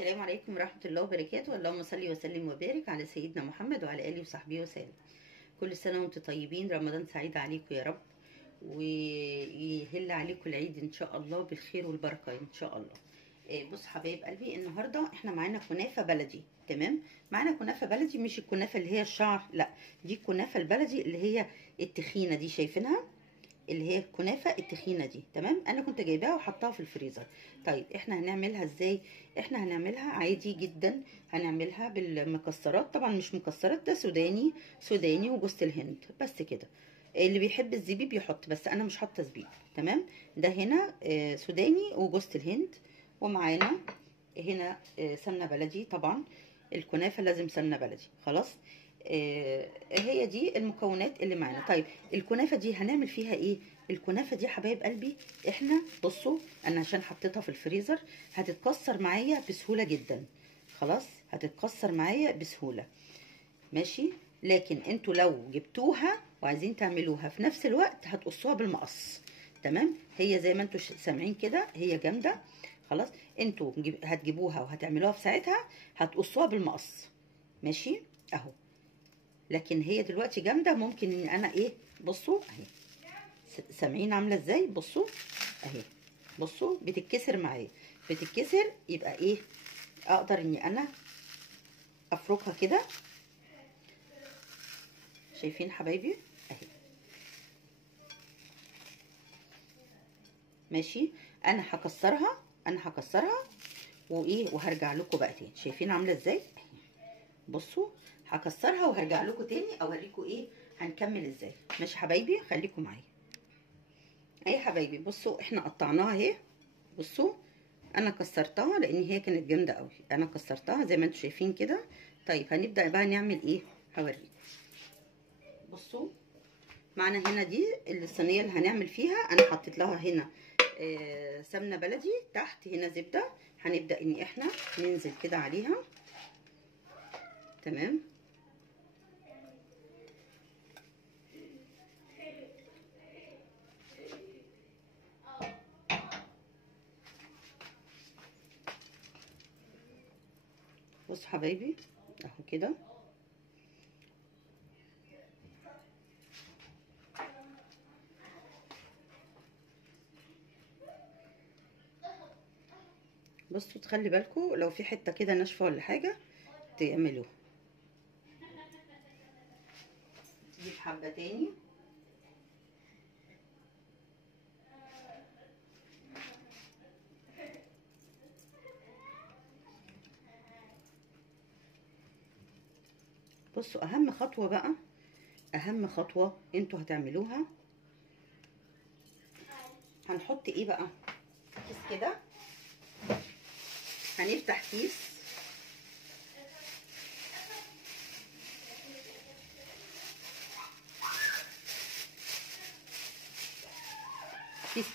السلام عليكم ورحمة الله وبركاته. اللهم صل وسلم وبارك على سيدنا محمد وعلى آله وصحبه وسلم. كل سنة وانتم طيبين، رمضان سعيد عليكم يا رب، ويهل عليكم العيد ان شاء الله بالخير والبركة ان شاء الله. بص حبايب قلبي، النهاردة احنا معانا كنافة بلدي. تمام، معانا كنافة بلدي، مش الكنافة اللي هي الشعر، لا دي الكنافة البلدي اللي هي التخينة دي، شايفينها؟ اللي هي الكنافه التخينه دي. تمام، انا كنت جايباها وحطاها في الفريزر. طيب احنا هنعملها ازاي؟ احنا هنعملها عادي جدا، هنعملها بالمكسرات، طبعا مش مكسرات، ده سوداني وجوز الهند بس كده. اللي بيحب الزبيب يحط، بس انا مش حاطه زبيب. تمام، ده هنا سوداني وجوز الهند، ومعانا هنا سمنه بلدي. طبعا الكنافه لازم سمنه بلدي. خلاص، هي دي المكونات اللي معانا. طيب الكنافه دي هنعمل فيها ايه؟ الكنافه دي حبايب قلبي، احنا بصوا، انا عشان حطيتها في الفريزر هتتكسر معايا بسهوله جدا. خلاص، هتتكسر معايا بسهوله، ماشي. لكن انتوا لو جبتوها وعايزين تعملوها في نفس الوقت هتقصوها بالمقص. تمام، هي زي ما انتوا سامعين كده هي جامده. خلاص، انتوا هتجيبوها وهتعملوها في ساعتها هتقصوها بالمقص، ماشي اهو. لكن هي دلوقتي جامده، ممكن ان انا ايه، بصوا اهي، سامعين عامله ازاي؟ بصوا اهي، بصوا بتتكسر معايا، بتتكسر. يبقى ايه، اقدر اني انا افركها كده. شايفين حبايبي اهي، ماشي. انا هكسرها وايه، وهرجع لكم بقى تاني. شايفين عامله ازاي؟ بصوا، هكسرها وهرجع لكم تاني اوريكم ايه هنكمل ازاي. ماشي حبايبي، خليكم معايا. اهي حبايبي، بصوا احنا قطعناها اهي. بصوا انا كسرتها لان هي كانت جامده قوي، انا كسرتها زي ما انتم شايفين كده. طيب هنبدا بقى نعمل ايه، هوريكم. بصوا معانا هنا دي الصينيه اللي هنعمل فيها، انا حطيت لها هنا سمنه بلدي، تحت هنا زبده. هنبدا ان احنا ننزل كده عليها. تمام، بصوا حبايبي اهو كده. بصوا تخلي بالكم لو في حته كده ناشفه ولا حاجه تعملوها. نجيب حبه تاني. بصوا اهم خطوه بقى، اهم خطوه انتوا هتعملوها، هنحط ايه بقى؟ كيس كده، هنفتح كيس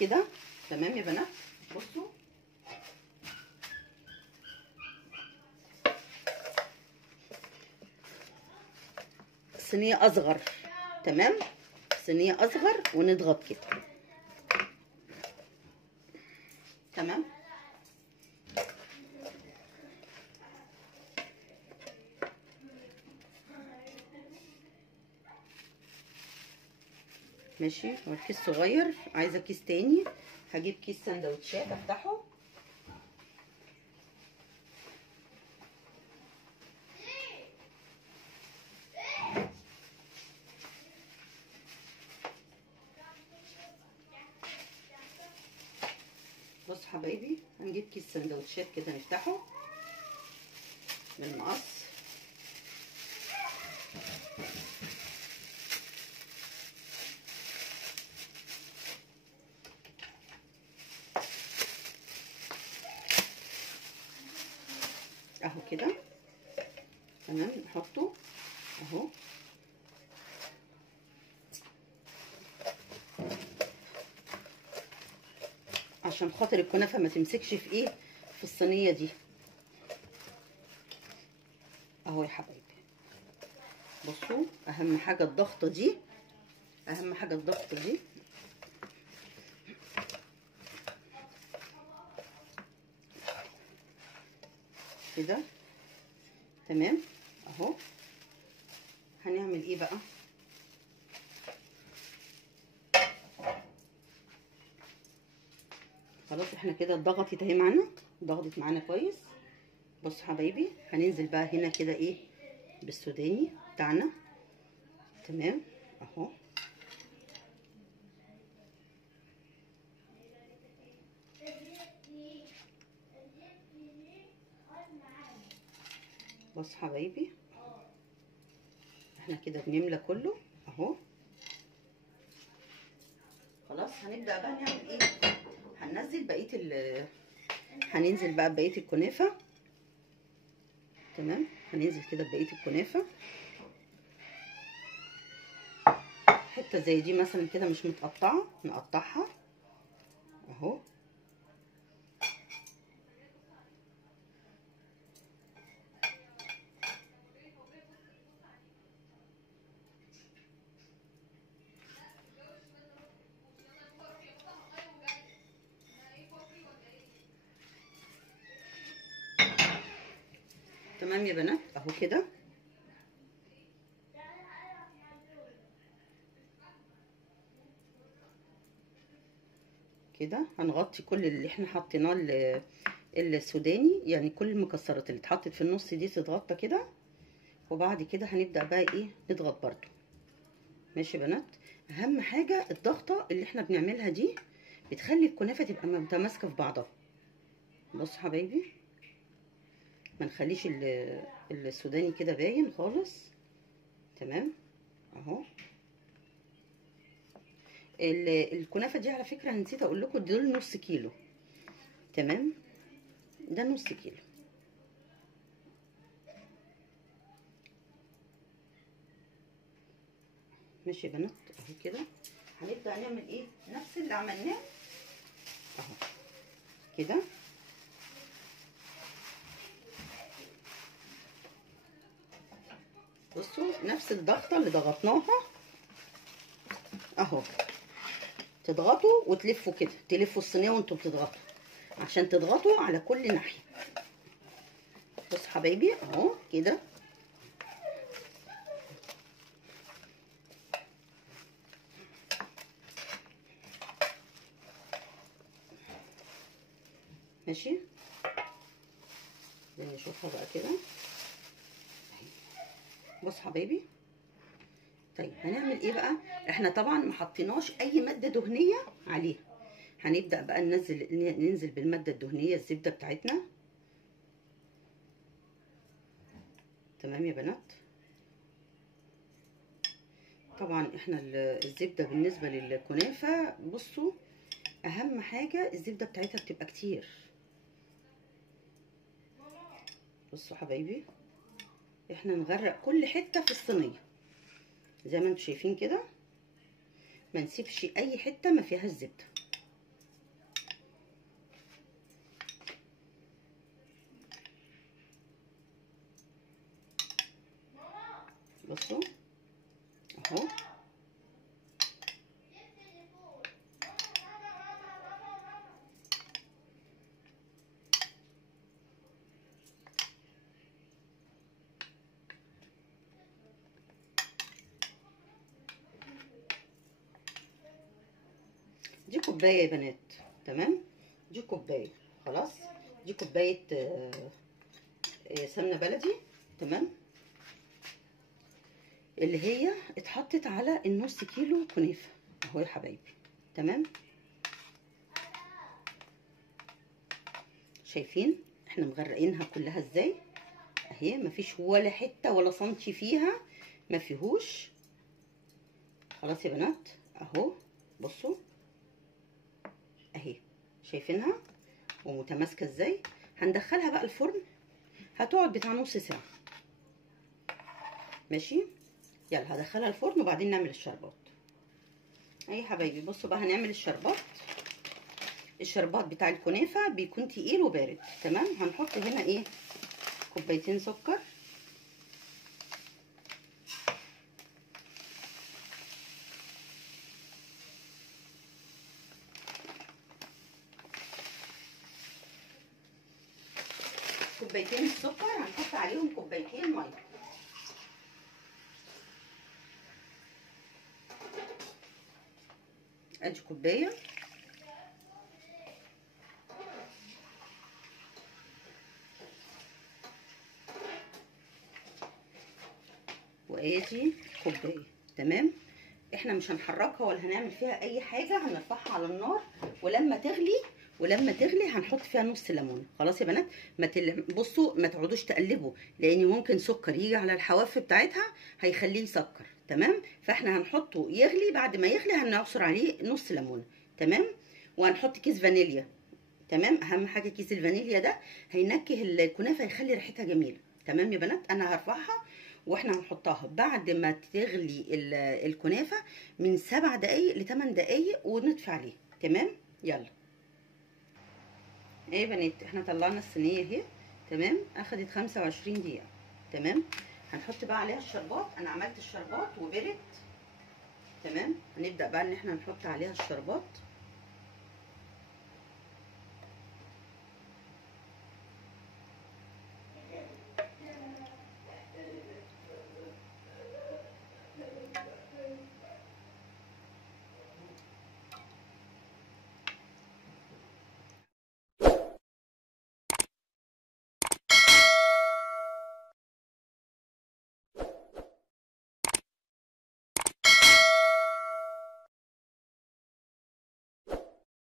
كده. تمام يا بنات، بصوا صينيه اصغر. تمام، صينيه اصغر ونضغط كده. تمام، ماشي. هو الكيس صغير، عايزه كيس تاني. هجيب كيس سندوتشات افتحه. بص حبايبي، هنجيب كيس سندوتشات كده نفتحه بالمقص. اهو كده. تمام، نحطه اهو. عشان خاطر الكنافه ما تمسكش في ايه، في الصينيه دي اهو يا حبايبي. بصوا اهم حاجه الضغطه دي، اهم حاجه الضغطه دي. كده تمام اهو. هنعمل ايه بقى؟ خلاص احنا كده ضغطت اهي معانا، ضغطت معانا كويس. بصوا حبايبي، هننزل بقى هنا كده ايه بالسوداني بتاعنا. تمام اهو. بص حبايبي، احنا كده بنملى كله اهو. خلاص هنبدأ بقى نعمل ايه؟ هننزل بقية هننزل بقى ببقية الكنافة. تمام، هننزل كده ببقية الكنافة. حتة زي دي مثلا كده مش متقطعة نقطعها اهو. تمام يا بنات اهو كده. كده هنغطي كل اللي احنا حطيناه السوداني، يعني كل المكسرات اللي اتحطت في النص دي تتغطى كده. وبعد كده هنبدأ بقى ايه نضغط برضو. ماشي يا بنات، اهم حاجة الضغطة اللي احنا بنعملها دي بتخلي الكنافة تبقى متماسكة في بعضها. بصوا حبايبي، ما نخليش السوداني كده باين خالص. تمام اهو. الكنافة دي على فكرة نسيت اقول لكم دول نص كيلو. تمام، ده نص كيلو. ماشي يا بنات اهو كده. هنبدأ نعمل ايه نفس اللي عملناه اهو كده. بصوا نفس الضغطة اللي ضغطناها اهو. تضغطوا وتلفوا كده، تلفوا الصينية وانتوا بتضغطوا عشان تضغطوا على كل ناحية. بصوا حبايبي اهو كده. ماشي، نشوفها بقى كده. بص حبايبي، طيب هنعمل ايه بقى؟ احنا طبعا ما حطيناش اي ماده دهنيه عليها. هنبدا بقى ننزل بالماده الدهنيه الزبده بتاعتنا. تمام يا بنات، طبعا احنا الزبده بالنسبه للكنافه بصوا اهم حاجه الزبده بتاعتها بتبقى كتير. بصوا حبايبي، احنا نغرق كل حته في الصينيه زي ما انتم شايفين كده، ما نسيبش اي حته ما فيهاش زبده. بصوا اهو. دي كوبايه يا بنات. تمام، دي كوبايه. خلاص، دي كوبايه سمنه بلدي. تمام، اللي هي اتحطت على النص كيلو كنافه اهو يا حبايبي. تمام، شايفين احنا مغرقينها كلها ازاي اهي، مفيش ولا حته ولا سنتي فيها ما فيهوش. خلاص يا بنات اهو. بصوا اهي، شايفينها ومتماسكه ازاي. هندخلها بقى الفرن، هتقعد بتاع نص ساعه. ماشي، يلا هدخلها الفرن وبعدين نعمل الشربات. اي حبايبي بصوا بقى هنعمل الشربات. الشربات بتاع الكنافه بيكون تقيل وبارد. تمام، هنحط هنا ايه كوبايتين سكر. كوبايتين السكر هنحط عليهم كوبايتين ميه. ادي كوبايه، وادي كوبايه. تمام. احنا مش هنحركها ولا هنعمل فيها اي حاجه، هنرفعها على النار ولما تغلي هنحط فيها نص ليمونه. خلاص يا بنات، بصوا ما تقعدوش تقلبوا، لان ممكن سكر يجي على الحواف بتاعتها هيخليه يسكر. تمام. فاحنا هنحطه يغلي، بعد ما يغلي هنعصر عليه نص ليمونه. تمام. وهنحط كيس فانيليا. تمام. اهم حاجه كيس الفانيليا ده هينكه الكنافه، هيخلي ريحتها جميله. تمام يا بنات. انا هرفعها واحنا هنحطها بعد ما تغلي الكنافه من 7 دقايق ل 8 دقايق ونطفي عليه. تمام. يلا. ايه يا بنات، احنا طلعنا الصينيه اهي. تمام. اخدت 25 دقيقه. تمام. هنحط بقى عليها الشربات. انا عملت الشربات وبرد. تمام. هنبدا بقى ان احنا نحط عليها الشربات.